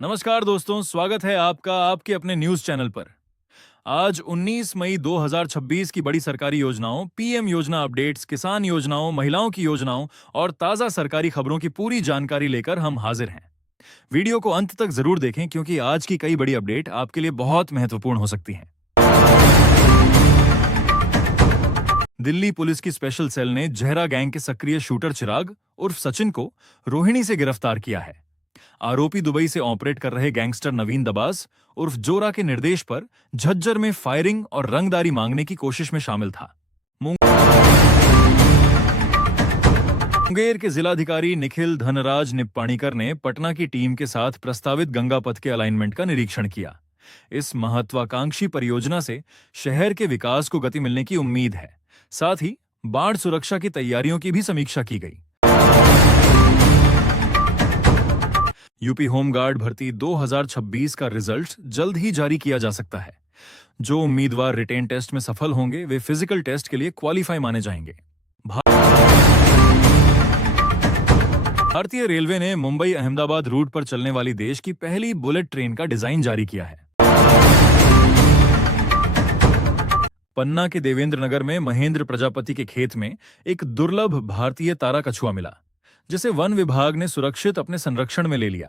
नमस्कार दोस्तों, स्वागत है आपका आपके अपने न्यूज चैनल पर। आज 19 मई 2026 की बड़ी सरकारी योजनाओं, पीएम योजना अपडेट्स, किसान योजनाओं, महिलाओं की योजनाओं और ताजा सरकारी खबरों की पूरी जानकारी लेकर हम हाजिर हैं। वीडियो को अंत तक जरूर देखें क्योंकि आज की कई बड़ी अपडेट आपके लिए बहुत महत्वपूर्ण हो सकती हैं। दिल्ली पुलिस की स्पेशल सेल ने जहरा गैंग के सक्रिय शूटर चिराग उर्फ सचिन को रोहिणी से गिरफ्तार किया है। आरोपी दुबई से ऑपरेट कर रहे गैंगस्टर नवीन दबास उर्फ जोरा के निर्देश पर झज्जर में फायरिंग और रंगदारी मांगने की कोशिश में शामिल था। मुंगेर के जिलाधिकारी निखिल धनराज निप्पाणीकर ने पटना की टीम के साथ प्रस्तावित गंगा पथ के अलाइनमेंट का निरीक्षण किया। इस महत्वाकांक्षी परियोजना से शहर के विकास को गति मिलने की उम्मीद है। साथ ही बाढ़ सुरक्षा की तैयारियों की भी समीक्षा की गई। यूपी होमगार्ड भर्ती 2026 का रिजल्ट जल्द ही जारी किया जा सकता है। जो उम्मीदवार रिटेन टेस्ट में सफल होंगे वे फिजिकल टेस्ट के लिए क्वालिफाई माने जाएंगे। भारतीय रेलवे ने मुंबई अहमदाबाद रूट पर चलने वाली देश की पहली बुलेट ट्रेन का डिजाइन जारी किया है। पन्ना के देवेंद्र नगर में महेंद्र प्रजापति के खेत में एक दुर्लभ भारतीय तारा कछुआ मिला, जिसे वन विभाग ने सुरक्षित अपने संरक्षण में ले लिया।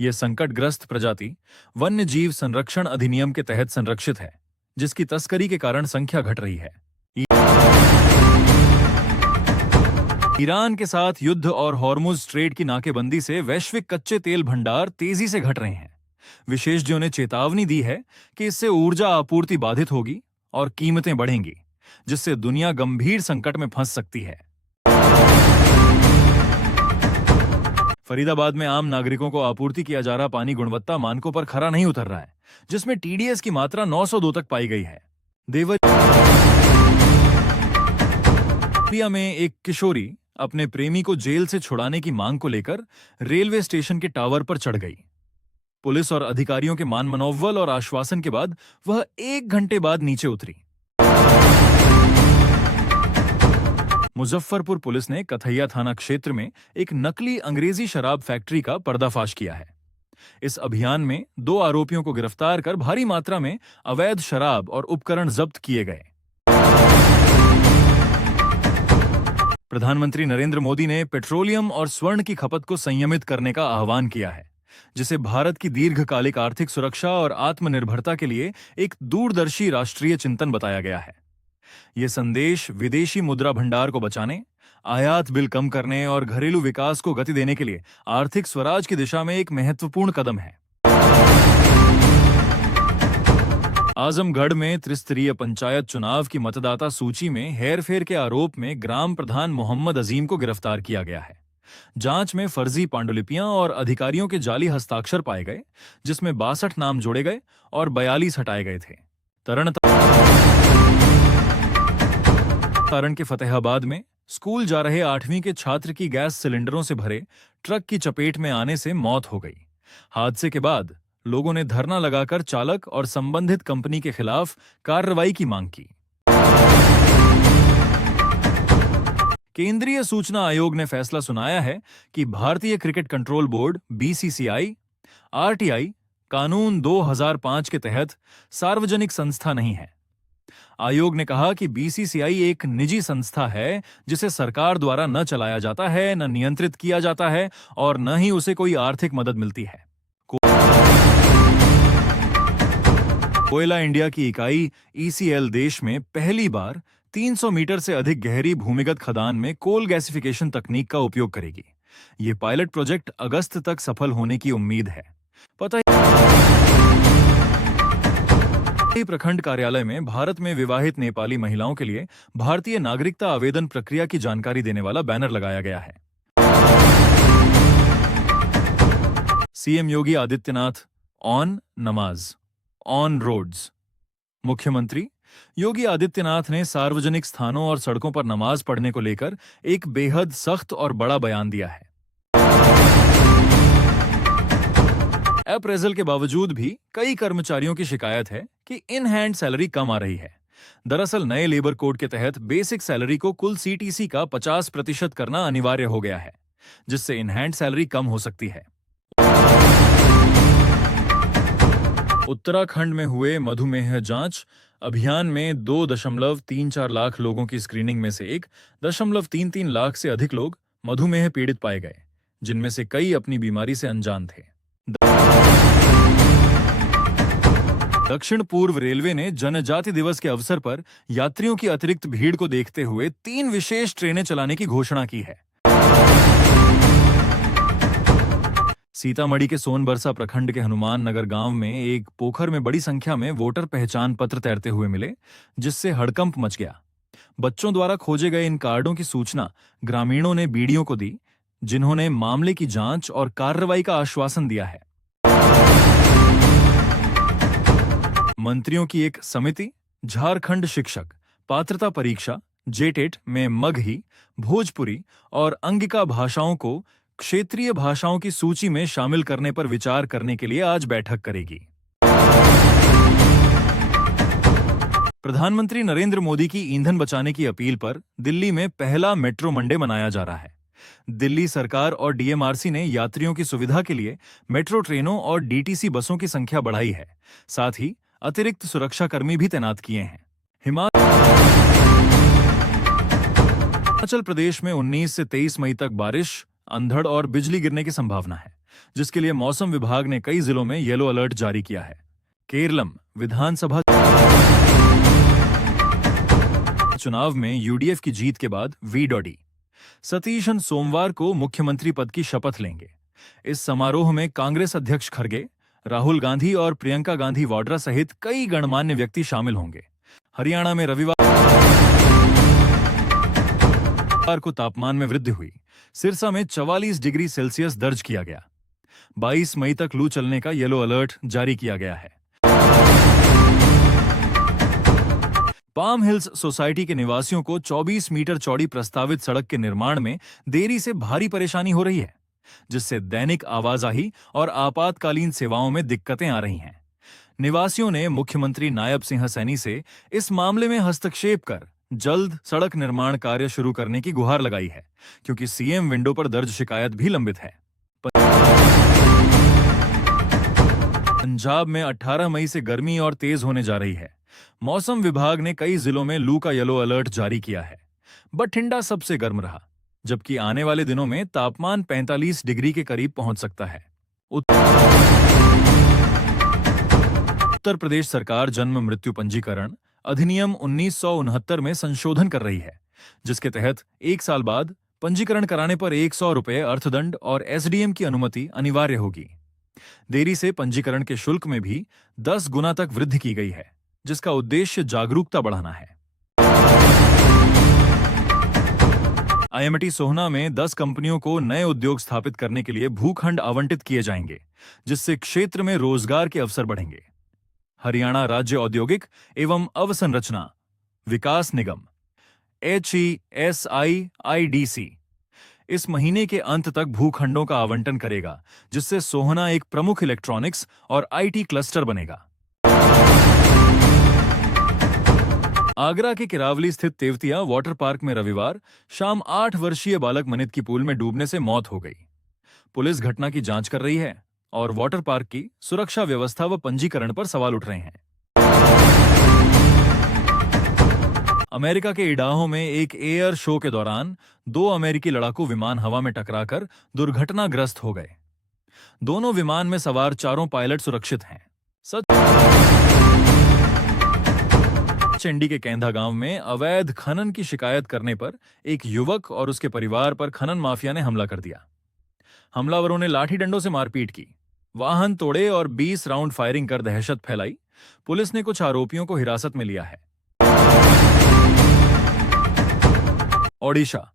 यह संकटग्रस्त प्रजाति वन्य जीव संरक्षण अधिनियम के तहत संरक्षित है, जिसकी तस्करी के कारण संख्या घट रही है। ईरान के साथ युद्ध और हॉर्मुज स्ट्रेट की नाकेबंदी से वैश्विक कच्चे तेल भंडार तेजी से घट रहे हैं। विशेषज्ञों ने चेतावनी दी है कि इससे ऊर्जा आपूर्ति बाधित होगी और कीमतें बढ़ेंगी, जिससे दुनिया गंभीर संकट में फंस सकती है। फरीदाबाद में आम नागरिकों को आपूर्ति किया जा रहा पानी गुणवत्ता मानकों पर खरा नहीं उतर रहा है, जिसमें टीडीएस की मात्रा 902 तक पाई गई है। देवरिया में एक किशोरी अपने प्रेमी को जेल से छुड़ाने की मांग को लेकर रेलवे स्टेशन के टावर पर चढ़ गई। पुलिस और अधिकारियों के मान मनोबल और आश्वासन के बाद वह 1 घंटे बाद नीचे उतरी। मुजफ्फरपुर पुलिस ने कथैया थाना क्षेत्र में एक नकली अंग्रेजी शराब फैक्ट्री का पर्दाफाश किया है। इस अभियान में 2 आरोपियों को गिरफ्तार कर भारी मात्रा में अवैध शराब और उपकरण जब्त किए गए। प्रधानमंत्री नरेंद्र मोदी ने पेट्रोलियम और स्वर्ण की खपत को संयमित करने का आह्वान किया है, जिसे भारत की दीर्घकालिक आर्थिक सुरक्षा और आत्मनिर्भरता के लिए एक दूरदर्शी राष्ट्रीय चिंतन बताया गया है। ये संदेश विदेशी मुद्रा भंडार को बचाने, आयात बिल कम करने और घरेलू विकास को गति देने के लिए आर्थिक स्वराज की दिशा में एक महत्वपूर्ण कदम है। आजमगढ़ में त्रिस्तरीय पंचायत चुनाव की मतदाता सूची में हेरफेर के आरोप में ग्राम प्रधान मोहम्मद अजीम को गिरफ्तार किया गया है। जांच में फर्जी पांडुलिपियां और अधिकारियों के जाली हस्ताक्षर पाए गए, जिसमें 62 नाम जोड़े गए और 42 हटाए गए थे। तरन के फतेहाबाद में स्कूल जा रहे 8वीं के छात्र की गैस सिलेंडरों से भरे ट्रक की चपेट में आने से मौत हो गई। हादसे के बाद लोगों ने धरना लगाकर चालक और संबंधित कंपनी के खिलाफ कार्रवाई की मांग की। केंद्रीय सूचना आयोग ने फैसला सुनाया है कि भारतीय cricket control board BCCI, RTI कानून 2005 के तहत सार्वजनिक संस्था नहीं है। आयोग ने कहा कि बीसीसीआई एक निजी संस्था है, जिसे सरकार द्वारा न चलाया जाता है, न नियंत्रित किया जाता है और न ही उसे कोई आर्थिक मदद मिलती है। कोयला इंडिया की इकाई ईसीएल देश में पहली बार 300 मीटर से अधिक गहरी भूमिगत खदान में कोल गैसिफिकेशन तकनीक का उपयोग करेगी। ये पायलट प्रोजेक्ट अगस्त तक सफल होने की उम्मीद है। प्रखंड कार्यालय में भारत में विवाहित नेपाली महिलाओं के लिए भारतीय नागरिकता आवेदन प्रक्रिया की जानकारी देने वाला बैनर लगाया गया है। सीएम योगी आदित्यनाथ ऑन नमाज ऑन रोड्स। मुख्यमंत्री योगी आदित्यनाथ ने सार्वजनिक स्थानों और सड़कों पर नमाज पढ़ने को लेकर एक बेहद सख्त और बड़ा बयान दिया है। अप्रेजल के बावजूद भी कई कर्मचारियों की शिकायत है कि इन हैंड सैलरी कम आ रही है। दरअसल नए लेबर कोड के तहत बेसिक सैलरी को कुल सीटीसी का 50% करना अनिवार्य हो गया है, जिससे इन हैंड सैलरी कम हो सकती है। उत्तराखंड में हुए मधुमेह जांच अभियान में 2.34 लाख लोगों की स्क्रीनिंग में से 1.33 लाख से अधिक लोग मधुमेह पीड़ित पाए गए, जिनमें से कई अपनी बीमारी से अनजान थे। दक्षिण पूर्व रेलवे ने जनजाति दिवस के अवसर पर यात्रियों की अतिरिक्त भीड़ को देखते हुए 3 विशेष ट्रेनें चलाने की घोषणा की है। सीतामढ़ी के सोनबरसा प्रखंड के हनुमान नगर गांव में एक पोखर में बड़ी संख्या में वोटर पहचान पत्र तैरते हुए मिले, जिससे हड़कंप मच गया। बच्चों द्वारा खोजे गए इन कार्डों की सूचना ग्रामीणों ने बीडीओ को दी, जिन्होंने मामले की जांच और कार्रवाई का आश्वासन दिया है। मंत्रियों की एक समिति झारखंड शिक्षक पात्रता परीक्षा जेटेट में मगही, भोजपुरी और अंगिका भाषाओं को क्षेत्रीय भाषाओं की सूची में शामिल करने पर विचार करने के लिए आज बैठक करेगी। प्रधानमंत्री नरेंद्र मोदी की ईंधन बचाने की अपील पर दिल्ली में पहला मेट्रो मंडे मनाया जा रहा है। दिल्ली सरकार और डीएमआरसी ने यात्रियों की सुविधा के लिए मेट्रो ट्रेनों और डीटीसी बसों की संख्या बढ़ाई है। साथ ही अतिरिक्त सुरक्षाकर्मी भी तैनात किए हैं। हिमाचल प्रदेश में 19 से 23 मई तक बारिश, अंधड़ और बिजली गिरने की संभावना है, जिसके लिए मौसम विभाग ने कई जिलों में येलो अलर्ट जारी किया है। केरलम विधानसभा चुनाव में यूडीएफ की जीत के बाद वी. सतीशन सोमवार को मुख्यमंत्री पद की शपथ लेंगे। इस समारोह में कांग्रेस अध्यक्ष खरगे, राहुल गांधी और प्रियंका गांधी वाड्रा सहित कई गणमान्य व्यक्ति शामिल होंगे। हरियाणा में रविवार को तापमान में वृद्धि हुई। सिरसा में 44 डिग्री सेल्सियस दर्ज किया गया। 22 मई तक लू चलने का येलो अलर्ट जारी किया गया है। पाम हिल्स सोसाइटी के निवासियों को 24 मीटर चौड़ी प्रस्तावित सड़क के निर्माण में देरी से भारी परेशानी हो रही है, जिससे दैनिक आवाजाही और आपातकालीन सेवाओं में दिक्कतें आ रही हैं। निवासियों ने मुख्यमंत्री नायब सिंह सैनी से इस मामले में हस्तक्षेप कर जल्द सड़क निर्माण कार्य शुरू करने की गुहार लगाई है, क्योंकि सीएम विंडो पर दर्ज शिकायत भी लंबित है। पंजाब में 18 मई से गर्मी और तेज होने जा रही है। मौसम विभाग ने कई जिलों में लू का येलो अलर्ट जारी किया है। बठिंडा सबसे गर्म रहा, जबकि आने वाले दिनों में तापमान 45 डिग्री के करीब पहुंच सकता है। उत्तर प्रदेश सरकार जन्म मृत्यु पंजीकरण अधिनियम 1969 में संशोधन कर रही है, जिसके तहत 1 साल बाद पंजीकरण कराने पर 100 रुपये अर्थदंड और एसडीएम की अनुमति अनिवार्य होगी। देरी से पंजीकरण के शुल्क में भी 10 गुना तक वृद्धि की गई है, जिसका उद्देश्य जागरूकता बढ़ाना है। आईएमटी सोहना में 10 कंपनियों को नए उद्योग स्थापित करने के लिए भूखंड आवंटित किए जाएंगे, जिससे क्षेत्र में रोजगार के अवसर बढ़ेंगे। हरियाणा राज्य औद्योगिक एवं अवसंरचना विकास निगम HESIIDC इस महीने के अंत तक भूखंडों का आवंटन करेगा, जिससे सोहना एक प्रमुख इलेक्ट्रॉनिक्स और आईटी क्लस्टर बनेगा। आगरा के किरावली स्थित तेवतिया वाटर पार्क में रविवार शाम 8 वर्षीय बालक मनित की पूल में डूबने से मौत हो गई। पुलिस घटना की जांच कर रही है और वाटर पार्क की सुरक्षा व्यवस्था व पंजीकरण पर सवाल उठ रहे हैं। अमेरिका के इडाहो में एक एयर शो के दौरान 2 अमेरिकी लड़ाकू विमान हवा में टकराकर दुर्घटनाग्रस्त हो गए। दोनों विमान में सवार 4 पायलट सुरक्षित हैं। चंडी के केंधा गांव में अवैध खनन की शिकायत करने पर एक युवक और उसके परिवार पर खनन माफिया ने हमला कर दिया। हमलावरों ने लाठी डंडों से मारपीट की, वाहन तोड़े और 20 राउंड फायरिंग कर दहशत फैलाई। पुलिस ने कुछ आरोपियों को हिरासत में लिया है। ओडिशा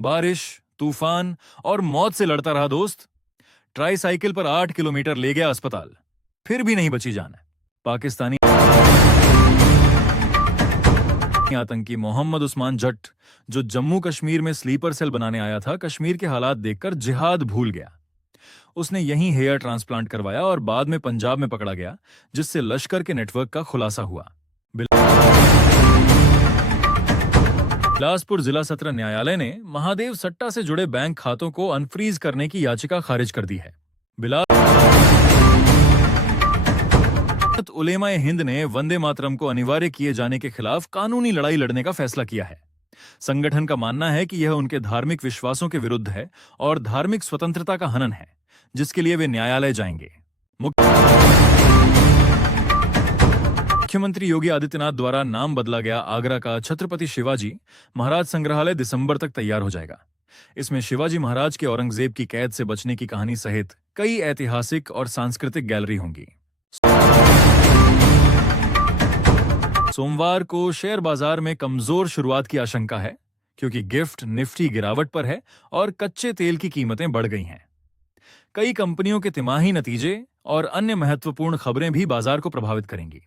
बारिश, तूफान और मौत से लड़ता रहा दोस्त। ट्राईसाइकिल पर 8 किलोमीटर ले गया अस्पताल, फिर भी नहीं बची जान। पाकिस्तानी आतंकी मोहम्मद उस्मान जट, जो जम्मू कश्मीर में स्लीपर सेल बनाने आया था, कश्मीर के हालात देखकर जिहाद भूल गया। उसने यहीं हेयर ट्रांसप्लांट करवाया और बाद में पंजाब में पकड़ा गया, जिससे लश्कर के नेटवर्क का खुलासा हुआ। बिलासपुर जिला सत्र न्यायालय ने महादेव सट्टा से जुड़े बैंक खातों को अनफ्रीज करने की याचिका खारिज कर दी है। उलेमा ए हिंद ने वंदे मातरम को अनिवार्य किए जाने के खिलाफ कानूनी लड़ाई लड़ने का फैसला किया है। संगठन का मानना है कि यह उनके धार्मिक विश्वासों के विरुद्ध है और धार्मिक स्वतंत्रता का हनन है, जिसके लिए वे न्यायालय जाएंगे। मुख्यमंत्री योगी आदित्यनाथ द्वारा नाम बदला गया आगरा का छत्रपति शिवाजी महाराज संग्रहालय दिसंबर तक तैयार हो जाएगा। इसमें शिवाजी महाराज के औरंगजेब की कैद से बचने की कहानी सहित कई ऐतिहासिक और सांस्कृतिक गैलरी होंगी। सोमवार को शेयर बाजार में कमजोर शुरुआत की आशंका है, क्योंकि गिफ्ट निफ्टी गिरावट पर है और कच्चे तेल की कीमतें बढ़ गई हैं। कई कंपनियों के तिमाही नतीजे और अन्य महत्वपूर्ण खबरें भी बाजार को प्रभावित करेंगी।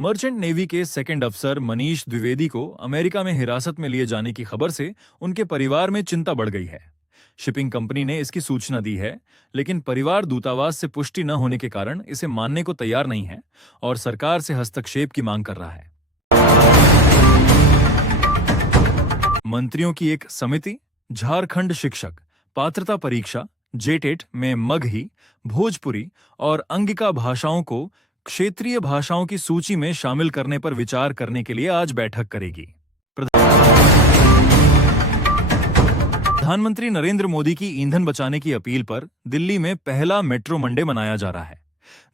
मर्चेंट नेवी के सेकंड अफसर मनीष द्विवेदी को अमेरिका में हिरासत में लिए जाने की खबर से उनके परिवार में चिंता बढ़ गई है। शिपिंग कंपनी ने इसकी सूचना दी है, लेकिन परिवार दूतावास से पुष्टि न होने के कारण इसे मानने को तैयार नहीं है और सरकार से हस्तक्षेप की मांग कर रहा है। मंत्रियों की एक समिति झारखंड शिक्षक पात्रता परीक्षा जेटेट में मगही, भोजपुरी और अंगिका भाषाओं को क्षेत्रीय भाषाओं की सूची में शामिल करने पर विचार करने के लिए आज बैठक करेगी। प्रधानमंत्री नरेंद्र मोदी की ईंधन बचाने की अपील पर दिल्ली में पहला मेट्रो मंडे मनाया जा रहा है।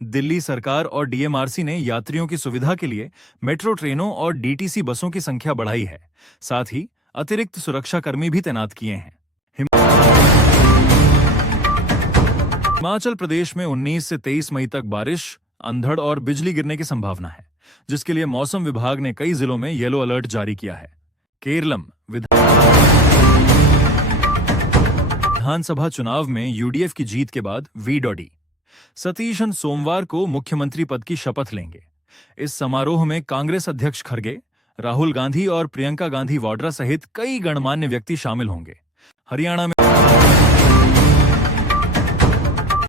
दिल्ली सरकार और डीएमआरसी ने यात्रियों की सुविधा के लिए मेट्रो ट्रेनों और डीटीसी बसों की संख्या बढ़ाई है। साथ ही अतिरिक्त सुरक्षाकर्मी भी तैनात किए हैं। हिमाचल प्रदेश में 19 से 23 मई तक बारिश, अंधड़ और बिजली गिरने की संभावना है, जिसके लिए मौसम विभाग ने कई जिलों में येलो अलर्ट जारी किया है। केरलम विधानसभा चुनाव में यूडीएफ की जीत के बाद वीडोडी सतीशन सोमवार को मुख्यमंत्री पद की शपथ लेंगे। इस समारोह में कांग्रेस अध्यक्ष खरगे, राहुल गांधी और प्रियंका गांधी वाड्रा सहित कई गणमान्य व्यक्ति शामिल होंगे। हरियाणा में